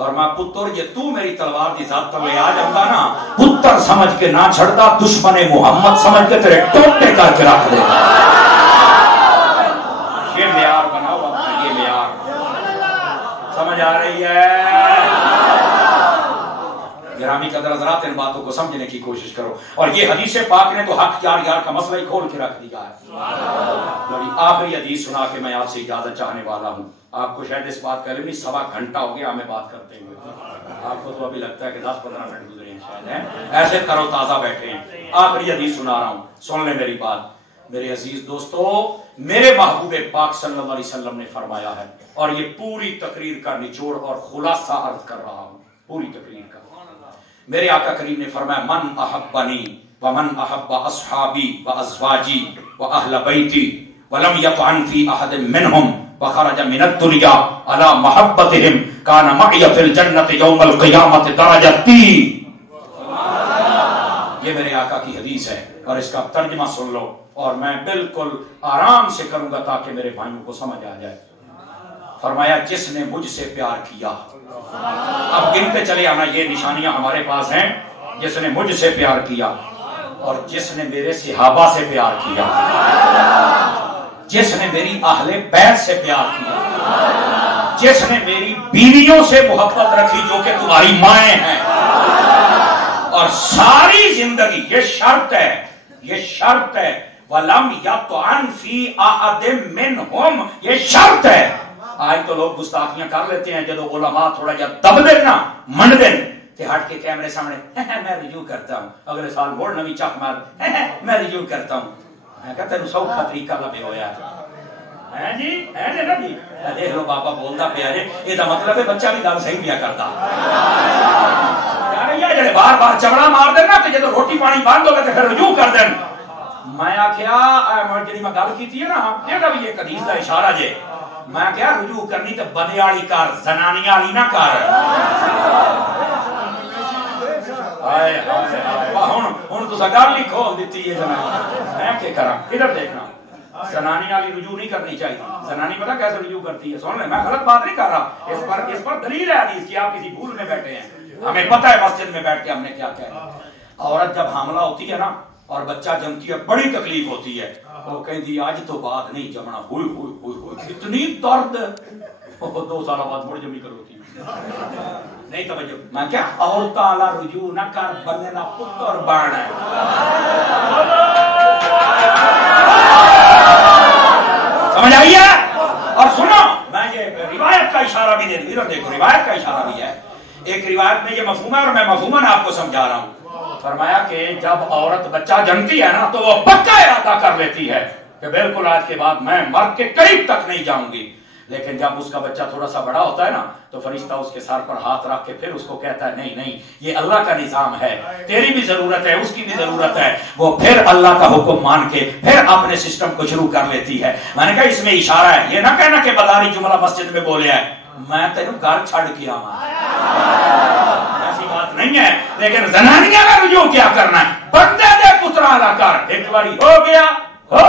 فرمایا پتر یہ تو میری تلوار دی ذات تلے آ جاتا نا پتر سمجھ کے نہ چھڑتا دشمن محمد سمجھ کے تیرے ٹوٹے کر کے رکھ دے. یہ معیار بناؤ اپنا، یہ معیار سمجھ آ رہی ہے؟ گرامی قدر حضرات ان باتوں کو سمجھنے کی کوشش کرو. اور یہ حدیث پاک نے تو حق یار یار کا مسئلہ ہی کھول کے رکھ دیا ہے. بڑی آخری حدیث سنا کے میں آپ سے اجازت چاہنے والا ہوں. آپ کو شاید اس بات کا علم نہیں، 1.25 گھنٹہ ہو گیا ہمیں بات کرتے ہوئے. آپ کو تو ابھی لگتا ہے کہ 10-15 منٹ گزرے ہیں شاید، ایسے تر و تازہ بیٹھے ہیں. آخری حدیث سنا رہا ہوں، سن لیں میری بات. میرے عزیز دوستو، میرے محبوب پاک صلی اللہ علیہ وسلم نے فرمایا ہے، اور یہ پوری تقریر کا نچوڑ اور خلاصہ عرض کر رہا ہوں، پوری تقریر کا. میرے آقا کریم نے فرمایا من احبنی ومن احب اصحابی وازواجی واہل بیتی ولم یطعن فی احد منہم وخرج من الدنیا علی محبتہم کان معی فی الجنت یوم القیامت درجتی. یہ میرے آقا کی حدیث ہے اور اس کا ترجمہ سن لو، اور میں بالکل آرام سے کروں گا تاکہ میرے بھائیوں کو سمجھ آ جائے. فرمایا جس نے مجھ سے پیار کیا، اب گنتے چلے آنا، یہ نشانیاں ہمارے پاس ہیں. جس نے مجھ سے پیار کیا، اور جس نے میرے صحابہ سے پیار کیا، جس نے میری اہل بیت سے پیار کیا، جس نے میری بیویوں سے محبت رکھی جو کہ تمہاری مائیں ہیں، اور ساری زندگی، یہ شرط ہے، یہ شرط ہے، وَلَمْ يَطْعَنْ فِي أَحَدٍ مِّنْهُمْ، یہ شرط ہے. آج تو لوگ گستاخیاں کر لیتے ہیں جب علماء تھوڑا جا دب دیں نا، منڈ دیں کہ ہٹ کے کیمرے سامنے میں رجوع کرتا ہوں، اگلے سال موڑ نوی چاک مار میں رجوع کرتا ہوں. میں کہتا ہے سو کا طریقہ لبے ہویا ہے جی، ہے نا جی. دیکھ لو بابا بولتا پیا جی، یہ دا مطلب ہے بچہ بھی گل صحیح پیا کرتا. یار جڑے بار بار چمڑا مار دینا کہ جب روٹی پانی بند ہو گئے تو پھر رجوع کر دیں. میں آخیا جی میں گل کی ہے نا، یہ بھی ایک حدیث کا اشارہ جے. میں کیا رجوع کرنی تو بدے والی کر، زنانی والی نہ کر. ہوں تو گل ہی کھول دیتی ہے جناب. میں کیا کرا، ادھر دیکھنا. زنانی والی رجوع نہیں کرنی چاہیے. زنانی پتا کیسے رجوع کرتی ہے؟ سن لیں، میں غلط بات نہیں کر رہا، اس پر دلیل ہے حدیث کی. آپ کسی بھول میں بیٹھے ہیں، ہمیں پتہ ہے مسجد میں بیٹھ کے ہم نے کیا کہا. عورت جب حاملہ ہوتی ہے نا اور بچہ جمتی ہے، بڑی تکلیف ہوتی ہے. وہ کہتی آج تو بات نہیں جمنا، ہوئی ہوئی ہوئی ہوئی اتنی درد. 2 سال بعد مڑ جمی کروتی نہیں توجہ. میں کیا عورتاں والا رجوع نہ کر، بندے نہ پتر بن. سمجھ آئی ہے؟ اور سنو، میں یہ روایت کا اشارہ بھی دے دوں. ادھر دیکھو، روایت کا اشارہ بھی ہے. ایک روایت میں یہ مفہوم ہے اور میں مفہوماً آپ کو سمجھا رہا ہوں. فرمایا کہ جب عورت بچہ جنتی ہے نا تو وہ پکا ارادہ کر لیتی ہے کہ بالکل آج کے بعد میں مرد کے قریب تک نہیں جاؤں گی. لیکن جب اس کا بچہ تھوڑا سا بڑا ہوتا ہے نا تو فرشتہ اس کے سر پر ہاتھ رکھ کے پھر اس کو کہتا ہے نہیں نہیں، یہ اللہ کا نظام ہے، تیری بھی ضرورت ہے، اس کی بھی ضرورت ہے. وہ پھر اللہ کا حکم مان کے پھر اپنے سسٹم کو شروع کر لیتی ہے. میں نے کہا اس میں اشارہ ہے، یہ نہ کہنا کہ بداری جملہ مسجد میں بولے ہے میں تینوں گھر چھڑ کے آواں، ایسی بات نہیں ہے. لیکن زنانیاں کا رجوع کیا کرنا ہے؟ بندے دے پترا لا کر ایک باری ہو گیا، ہو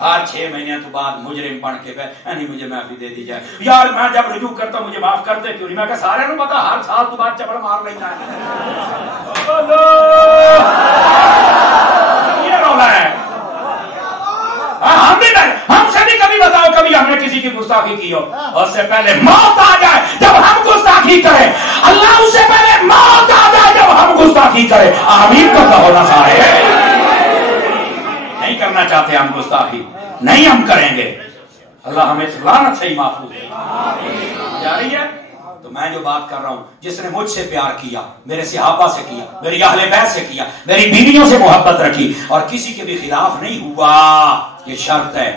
ہر 6 مہینے تو بعد مجرم بن کے نہیں مجھے معافی دے دی جائے. یار میں جب رجوع کرتا ہوں مجھے معاف کرتے کیوں نہیں؟ میں کہ سارے نوں پتا ہر سال تو بعد چپڑ مار لینا ہے. یہ رولا ہے. ہم سے بھی کبھی بتاؤ کبھی ہم نے کسی کی گستاخی کی ہو، اور سے پہلے موت آ جائے جب ہم گستاخی کریں. اللہ اس سے پہلے موت آ جائے جب ہم گستاخی کریں. آمین تو کہو نا سارے. نہیں کرنا چاہتے ہم گستاخی، نہیں ہم کریں گے. اللہ ہمیں اس لعنت سے ہی محفوظ ہے. جا رہی ہے؟ تو میں جو بات کر رہا ہوں، جس نے مجھ سے پیار کیا، میرے صحابہ سے کیا، میری اہل بیت سے کیا، میری بیویوں سے محبت رکھی اور کسی کے بھی خلاف نہیں ہوا، یہ شرط ہے.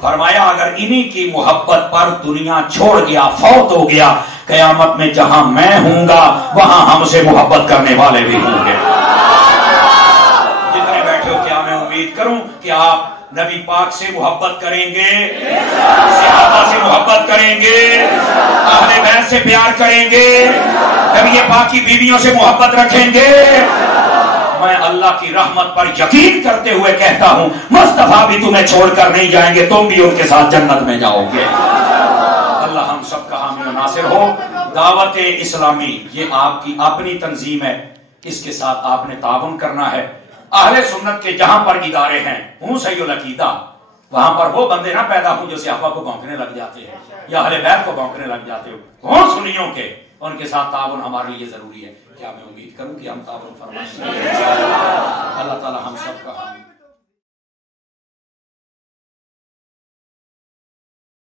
فرمایا اگر انہی کی محبت پر دنیا چھوڑ گیا، فوت ہو گیا، قیامت میں جہاں میں ہوں گا وہاں ہم سے محبت کرنے والے بھی ہوں گے. جتنے بیٹھے ہو کیا میں امید کروں کہ آپ نبی پاک سے محبت کریں گے، صحابہ سے محبت کریں گے، اہل بیت سے پیار کریں گے، نبی پاک کی بیویوں سے محبت رکھیں گے. میں اللہ کی رحمت پر یقین کرتے ہوئے کہتا ہوں مصطفیٰ بھی تمہیں چھوڑ کر نہیں جائیں گے، تم بھی ان کے ساتھ جنت میں جاؤ گے. تعالی ہم سب کا حامی و ناصر ہو۔ دعوت اسلامی یہ آپ کی اپنی تنظیم ہے، اس کے ساتھ آپ نے تعاون کرنا ہے۔ اہل سنت کے جہاں پر ادارے ہیں ہوں صحیح العقیدہ، وہاں پر وہ بندے نہ پیدا ہوں جو صحابہ کو بھونکنے لگ جاتے ہیں یا اہل بیت کو بھونکنے لگ جاتے ہوں سنیوں کے، ان کے ساتھ تعاون ہمارے لیے ضروری ہے۔ کیا میں امید کروں کہ ہم تعاون فرمائیں گے؟ اللہ تعالی ہم سب کا